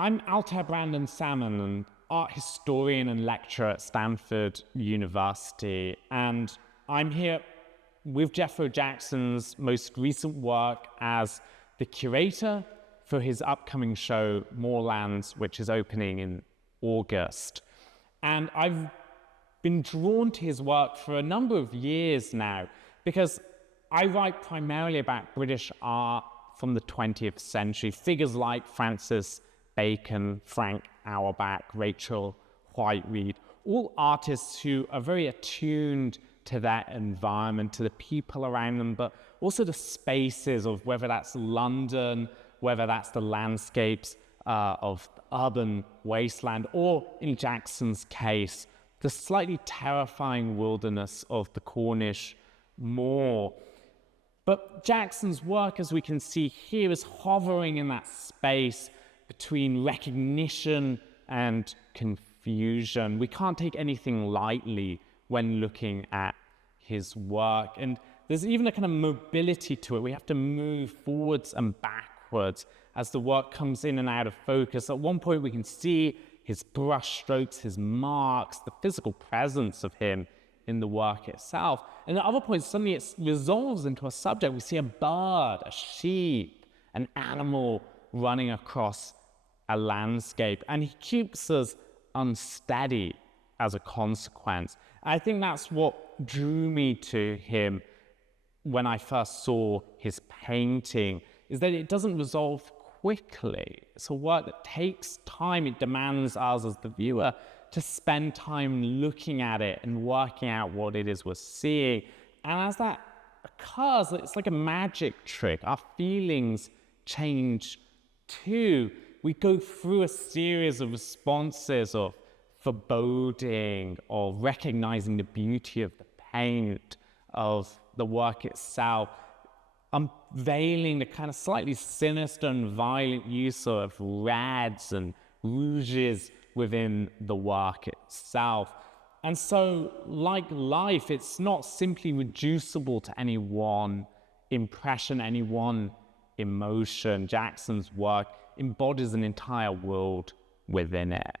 I'm Altair Salmon, an art historian and lecturer at Stanford University, and I'm here with Jethro Jackson's most recent work as the curator for his upcoming show, Moorlands, which is opening in August. And I've been drawn to his work for a number of years now because I write primarily about British art from the 20th century, figures like Francis Bacon, Frank Auerbach, Rachel Whiteread, all artists who are very attuned to that environment, to the people around them, but also the spaces of whether that's London, whether that's the landscapes of urban wasteland, or in Jackson's case, the slightly terrifying wilderness of the Cornish moor. But Jackson's work, as we can see here, is hovering in that space between recognition and confusion. We can't take anything lightly when looking at his work. And there's even a kind of mobility to it. We have to move forwards and backwards as the work comes in and out of focus. At one point we can see his brush strokes, his marks, the physical presence of him in the work itself. And at other points, suddenly it resolves into a subject. We see a bird, a sheep, an animal running across a landscape, and he keeps us unsteady as a consequence. I think that's what drew me to him when I first saw his painting, is that it doesn't resolve quickly. It's a work that takes time. It demands us as the viewer to spend time looking at it and working out what it is we're seeing. And as that occurs, it's like a magic trick. Our feelings change too. We go through a series of responses of foreboding, or recognizing the beauty of the paint, of the work itself, unveiling the kind of slightly sinister and violent use of reds and rouges within the work itself. And so, like life, it's not simply reducible to any one impression, any one emotion. Jackson's work embodies an entire world within it.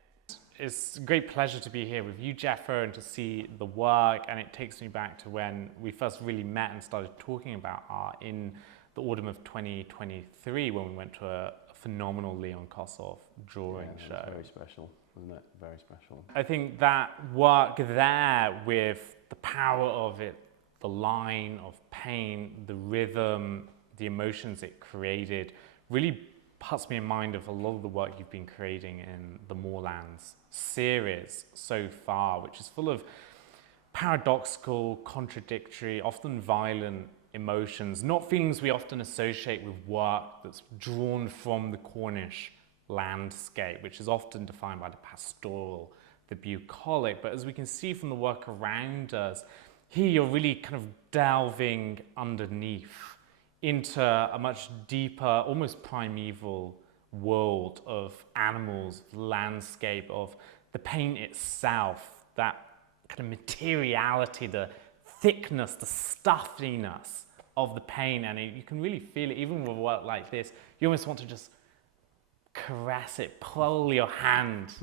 It's a great pleasure to be here with you, Jethro, and to see the work, and it takes me back to when we first really met and started talking about art in the autumn of 2023, when we went to a phenomenal Leon Kossoff drawing show. Very special, wasn't it? Very special. I think that work there, with the power of it, the line of paint, the rhythm, the emotions it created, really puts me in mind of a lot of the work you've been creating in the Moorlands series so far, which is full of paradoxical, contradictory, often violent emotions, not feelings we often associate with work that's drawn from the Cornish landscape, which is often defined by the pastoral, the bucolic. But as we can see from the work around us, here you're really kind of delving underneath into a much deeper, almost primeval world of animals, landscape, of the paint itself, that kind of materiality, the thickness, the stuffiness of the paint. And you can really feel it, even with work like this. You almost want to just caress it, pull your hand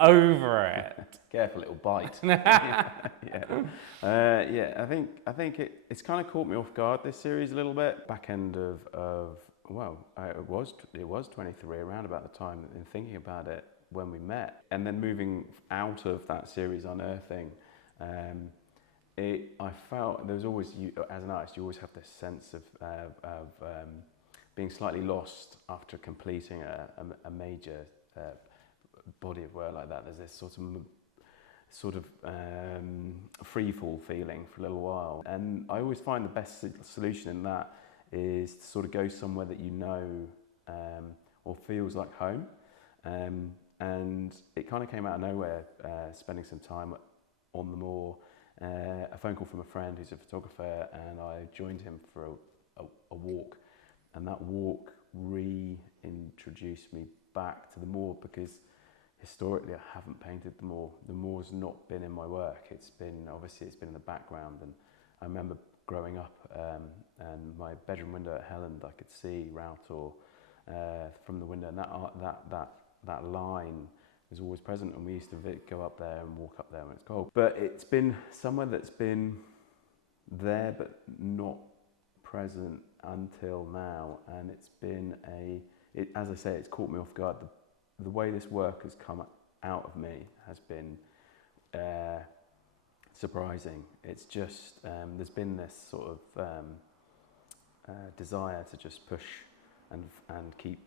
over it. Careful, little bite. Yeah. I think it's kind of caught me off guard, this series, a little bit. Back end of it was 23, around about the time in thinking about it when we met, and then moving out of that series, Unearthing. I felt there was always, as an artist, you always have this sense of being slightly lost after completing a major body of work like that. There's this sort of free fall feeling for a little while, and I always find the best solution in that is to sort of go somewhere that you know or feels like home, and it kind of came out of nowhere, spending some time on the moor. A phone call from a friend who's a photographer, and I joined him for a walk. And that walk reintroduced me back to the moor, because historically I haven't painted the moor. The moor's not been in my work. It's been in the background. And I remember growing up, and my bedroom window at Helland, I could see Routor from the window, and that that line is always present, and we used to go up there and walk up there when it's cold. But it's been somewhere that's been there but not present until now, and it's been as I say, it's caught me off guard. The way this work has come out of me has been surprising. It's just there's been this sort of desire to just push and keep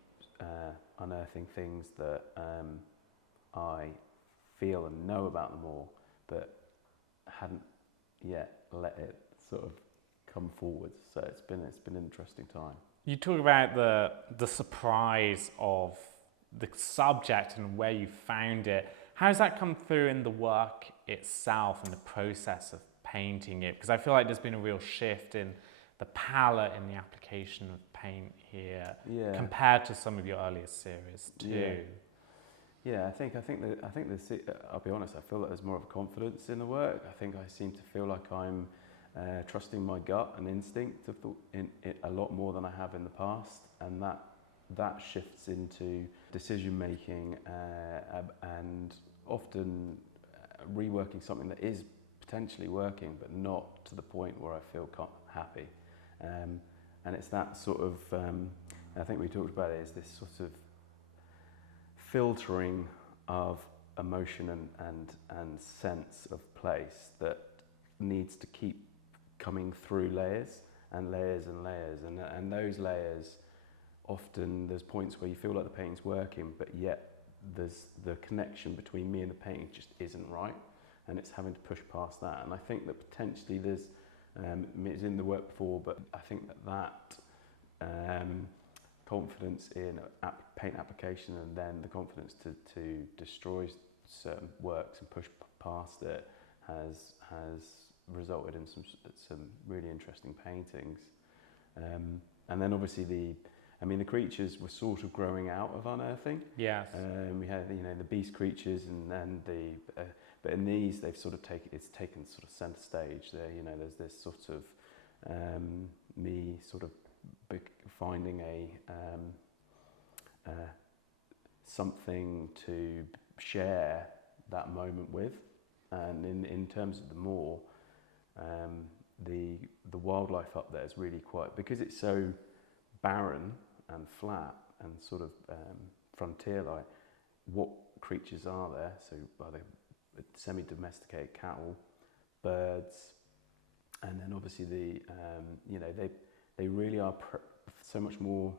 unearthing things that I feel and know about them all, but hadn't yet let it sort of come forward. So it's been an interesting time. You talk about the surprise of the subject and where you found it. How does that come through in the work itself and the process of painting it? Because I feel like there's been a real shift in the palette and the application of paint here, compared to some of your earlier series too. Yeah, I think I'll be honest, I feel that there's more of a confidence in the work. I think I seem to feel like I'm trusting my gut and instinct in it a lot more than I have in the past, and that shifts into decision making and often reworking something that is potentially working but not to the point where I feel happy. And it's that sort of, I think we talked about it, is this sort of filtering of emotion and sense of place that needs to keep coming through layers and layers and layers, and those layers, often there's points where you feel like the painting's working, but yet there's the connection between me and the painting just isn't right, and it's having to push past that. And I think that potentially there's it's in the work before, but I think that confidence in paint application, and then the confidence to destroy certain works and push past it has resulted in some really interesting paintings. And then obviously the creatures were sort of growing out of unearthing. Yes. We had the beast creatures, and then but in these they've sort of taken sort of centre stage. There, there's this sort of me sort of finding something to share that moment with, and in terms of the wildlife up there is really quite, because it's so barren and flat and sort of frontier-like. What creatures are there? So are they semi-domesticated cattle, birds, and then obviously they really are so much more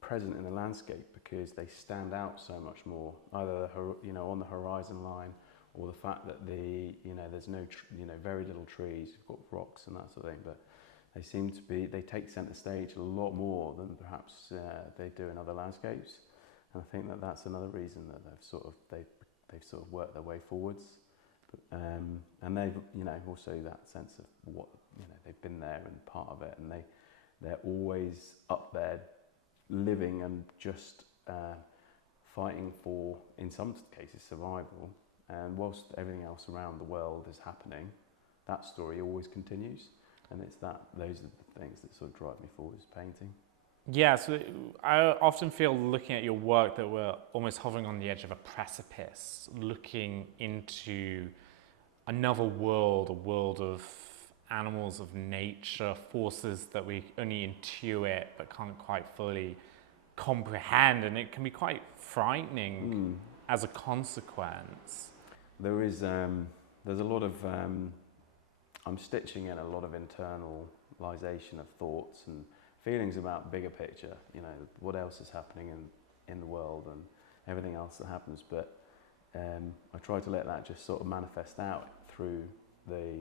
present in the landscape because they stand out so much more, either on the horizon line, or the fact that there's no very little trees. You've got rocks and that sort of thing, but they take centre stage a lot more than perhaps they do in other landscapes. And I think that that's another reason that they've sort of worked their way forwards. And they've also that sense of what they've been there and part of it, and they're always up there living and just fighting for, in some cases, survival. And whilst everything else around the world is happening, that story always continues. And it's those are the things that sort of drive me forward as painting. Yeah, so I often feel looking at your work that we're almost hovering on the edge of a precipice, looking into another world, a world of animals, of nature, forces that we only intuit but can't quite fully comprehend, and it can be quite frightening as a consequence. There's a lot of, I'm stitching in a lot of internalization of thoughts and feelings about bigger picture, what else is happening in the world and everything else that happens, but I try to let that just sort of manifest out through the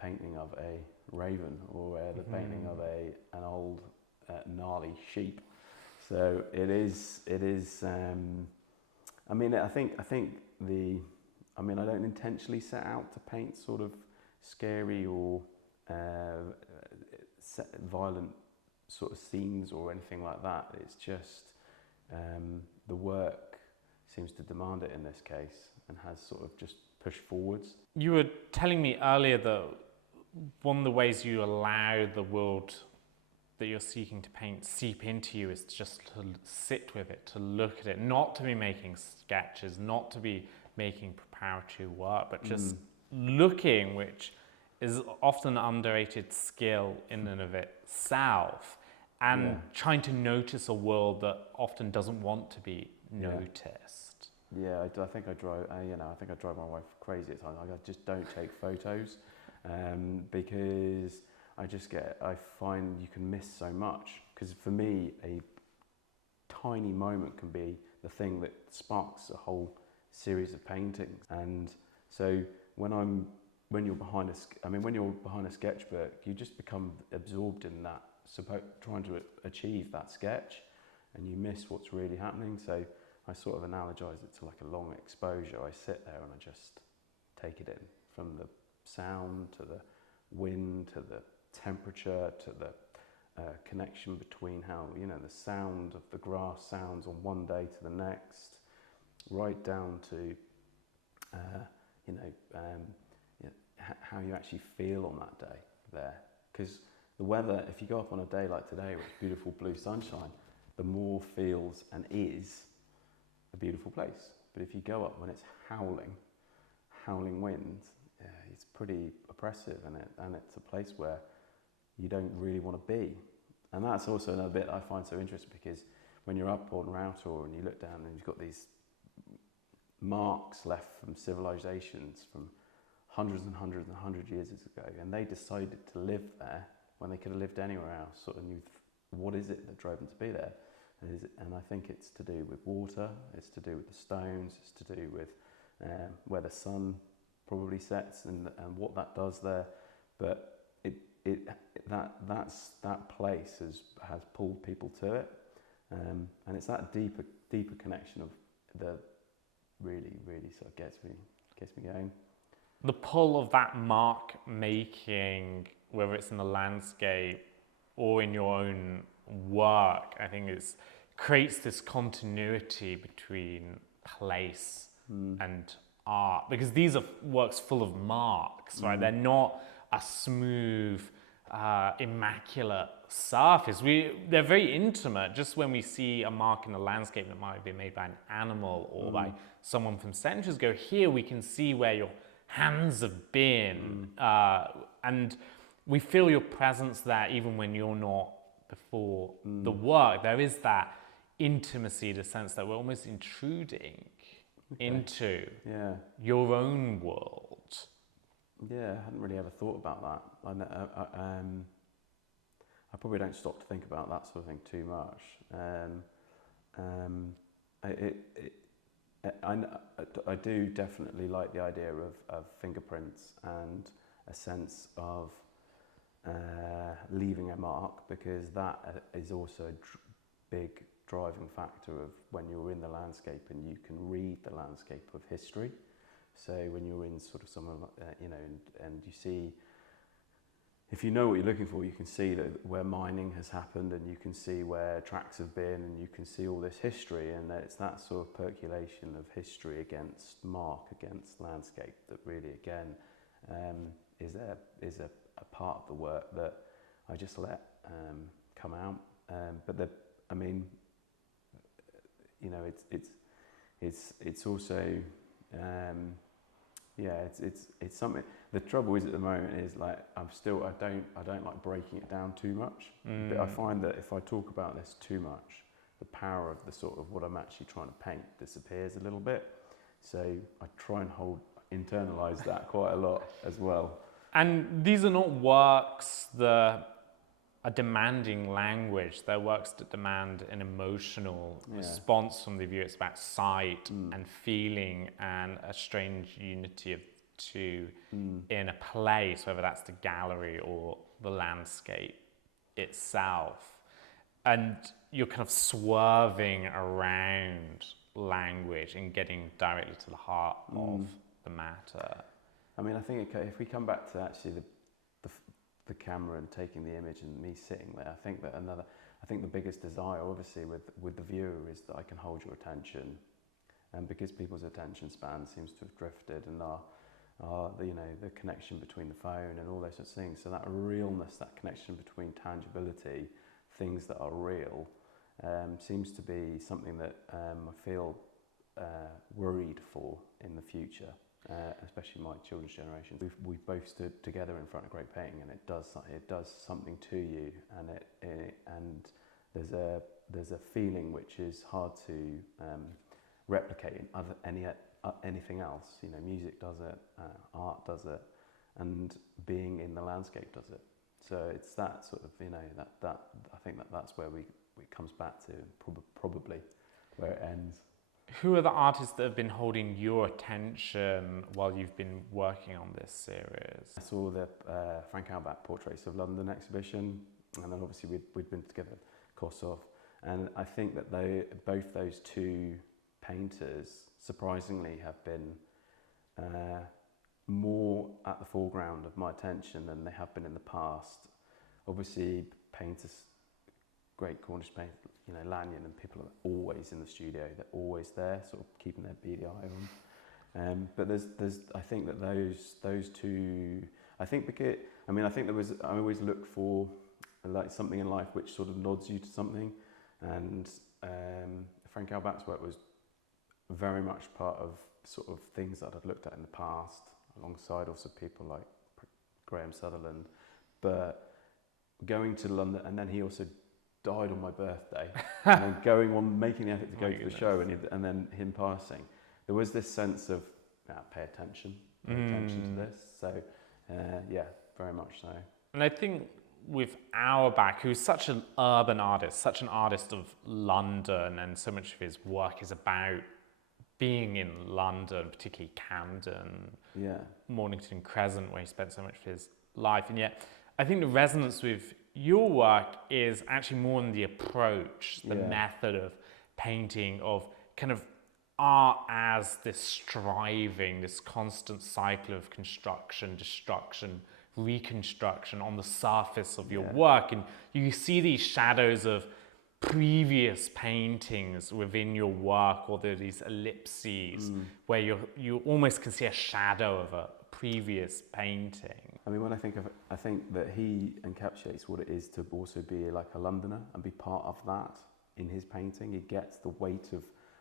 painting of a raven, or the painting of an old gnarly sheep. So it is. I don't intentionally set out to paint sort of scary or violent sort of scenes or anything like that. It's just the work seems to demand it in this case, and has sort of just pushed forwards. You were telling me earlier that one of the ways you allow the world that you're seeking to paint seep into you is just to sit with it, to look at it, not to be making sketches, not to be making preparatory work, but just looking, which is often an underrated skill in and of itself, and trying to notice a world that often doesn't want to be noticed. Yeah, I think I drive. I think I drive my wife crazy at times. I just don't take photos because I find you can miss so much. Because for me, a tiny moment can be the thing that sparks a whole series of paintings. And so when you're behind a sketchbook, you just become absorbed in that, trying to achieve that sketch, and you miss what's really happening. So I sort of analogize it to like a long exposure. I sit there and I just take it in, from the sound to the wind to the temperature to the connection between how the sound of the grass sounds on one day to the next, right down to how you actually feel on that day there. Because the weather, if you go up on a day like today with beautiful blue sunshine, the moor feels and is a beautiful place. But if you go up when it's howling winds, it's pretty oppressive, and it's a place where you don't really want to be. And that's also another bit I find so interesting, because when you're up on Altair and you look down and you've got these marks left from civilizations from hundreds and hundreds and hundred years ago, and they decided to live there when they could have lived anywhere else. Sort of knew what is it that drove them to be there, and I think it's to do with water, it's to do with the stones, it's to do with where the sun probably sets and what that does there. But that place has pulled people to it, and it's that deeper connection of the really sort of gets me going. The pull of that mark making, whether it's in the landscape or in your own work, I think creates this continuity between place and art, because these are works full of marks, right? They're not a smooth, immaculate surface. They're very intimate. Just when we see a mark in the landscape that might be made by an animal or by someone from centuries ago, here we can see where your hands have been, and we feel your presence there even when you're not before the work. There is that intimacy, the sense that we're almost intruding into your own world. Yeah, I hadn't really ever thought about that. I probably don't stop to think about that sort of thing too much. I do definitely like the idea of fingerprints and a sense of leaving a mark, because that is also a big driving factor of when you're in the landscape and you can read the landscape of history. So when you're in sort of somewhere, and you see, if you know what you're looking for, you can see that where mining has happened, and you can see where tracks have been, and you can see all this history, and it's that sort of percolation of history against mark, against landscape, that really, again, is a part of the work that I just let come out. But it's also it's something. The trouble is, at the moment, is like I don't like breaking it down too much. But I find that if I talk about this too much, the power of the sort of what I'm actually trying to paint disappears a little bit. So I try and internalize that quite a lot as well. And these are not works that are demanding language. They're works that demand an emotional response from the viewer. It's about sight and feeling and a strange unity of two in a place, whether that's the gallery or the landscape itself. And you're kind of swerving around language and getting directly to the heart of the matter. I mean, I think if we come back to actually the camera and taking the image and me sitting there, I think the biggest desire, obviously, with the viewer is that I can hold your attention, and because people's attention span seems to have drifted, and the connection between the phone and all those sorts of things. So that realness, that connection between tangibility things that are real seems to be something that I feel worried for in the future, especially my children's generation. We've both stood together in front of great painting, and it does something to you, and there's a feeling which is hard to replicate in anything else. You know, music does it, art does it, and being in the landscape does it. So it's that sort of, you know, that I think that's where it comes back to, probably where it ends. Who are the artists that have been holding your attention while you've been working on this series? I saw the Frank Albach Portraits of London exhibition, and then obviously we'd been together at Kossoff, and I think that both those two painters surprisingly have been more at the foreground of my attention than they have been in the past. Obviously, painters, great Cornish painters, you know, Lanyon and people are always in the studio. They're always there, sort of keeping their beady eye on. But I think that those two. I think because I think I always look for like something in life which sort of nods you to something, and Frank Albach's work was very much part of sort of things that I'd looked at in the past, alongside also people like Graham Sutherland. But going to London, and then he also died on my birthday, and then going on making the effort to go to the show, and then him passing, there was this sense of pay attention to this. So yeah, very much so. And I think with Auerbach, who's such an urban artist, such an artist of London, and so much of his work is about being in London, particularly Camden, Mornington Crescent, where he spent so much of his life. And yet, I think the resonance with your work is actually more in the approach, the method of painting, of kind of art as this striving, this constant cycle of construction, destruction, reconstruction on the surface of your work. And you see these shadows of previous paintings within your work, or there are these ellipses where you almost can see a shadow of a previous painting. I mean, when I think that he encapsulates what it is to also be like a Londoner and be part of that in his painting. He gets the weight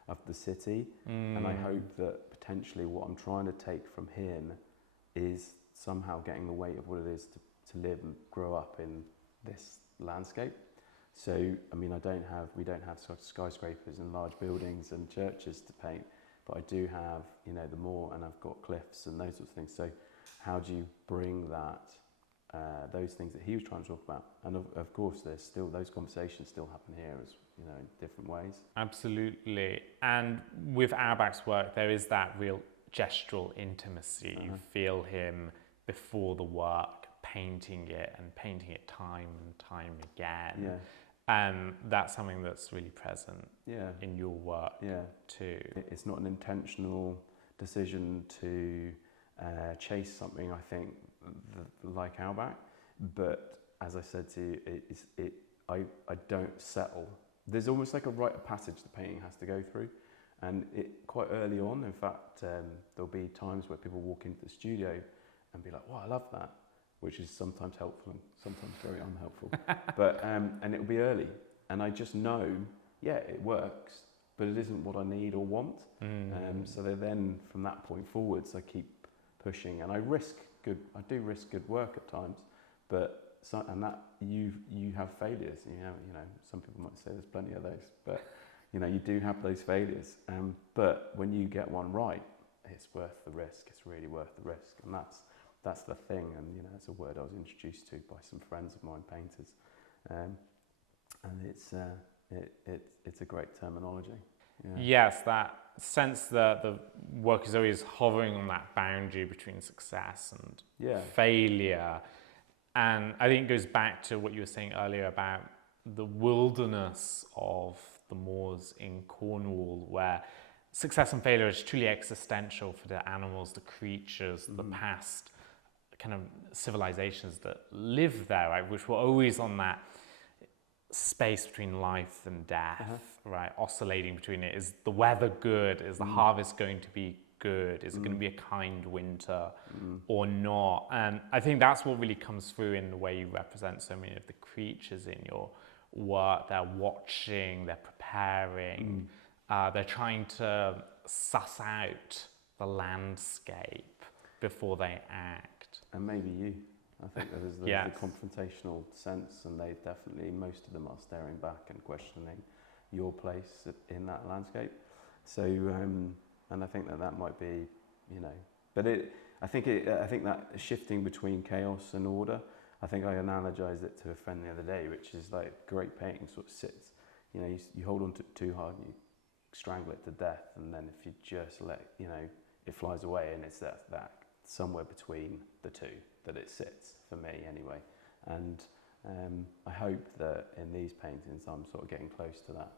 of the city, and I hope that potentially what I'm trying to take from him is somehow getting the weight of what it is to live and grow up in this landscape. So, I mean, we don't have skyscrapers and large buildings and churches to paint, but I do have, you know, the moor, and I've got cliffs and those sorts of things. So how do you bring that, those things that he was trying to talk about? And of course, there's still, those conversations still happen here, as you know, in different ways. Absolutely. And with Auerbach's work, there is that real gestural intimacy. You feel him before the work, painting it time and time again. Yeah. And that's something that's really present in your work too. It's not an intentional decision to chase something, I think, like Auerbach, but as I said to you, I don't settle. There's almost like a rite of passage the painting has to go through, and quite early on, in fact, there'll be times where people walk into the studio and be like, "Wow, I love that," which is sometimes helpful and sometimes very unhelpful. But and it'll be early, and I just know, it works, but it isn't what I need or want. So then, from that point forwards, I keep pushing, and I do risk good work at times, but and that you have failures. You know, some people might say there's plenty of those, but you know, you do have those failures. But when you get one right, it's worth the risk. It's really worth the risk, and that's the thing. And you know, it's a word I was introduced to by some friends of mine, painters, and it's a great terminology. Yes, that sense that the work is always hovering on that boundary between success and failure. And I think it goes back to what you were saying earlier about the wilderness of the moors in Cornwall, where success and failure is truly existential for the animals, the creatures, the past kind of civilizations that live there, right? Which were always on that space between life and death, right? Oscillating between it. Is the weather good? Is the harvest going to be good? Is it going to be a kind winter or not? And I think that's what really comes through in the way you represent so many of the creatures in your work. They're watching, they're preparing, they're trying to suss out the landscape before they act. And maybe you. I think there's Yes. the confrontational sense, and they definitely, most of them are staring back and questioning your place in that landscape. So, and I think that might be, you know, but I think that shifting between chaos and order, I think I analogized it to a friend the other day, which is like great painting sort of sits, you know, you hold on to it too hard and you strangle it to death, and then if you just let, you know, it flies away, and it's that somewhere between the two that it sits, for me anyway. And I hope that in these paintings I'm sort of getting close to that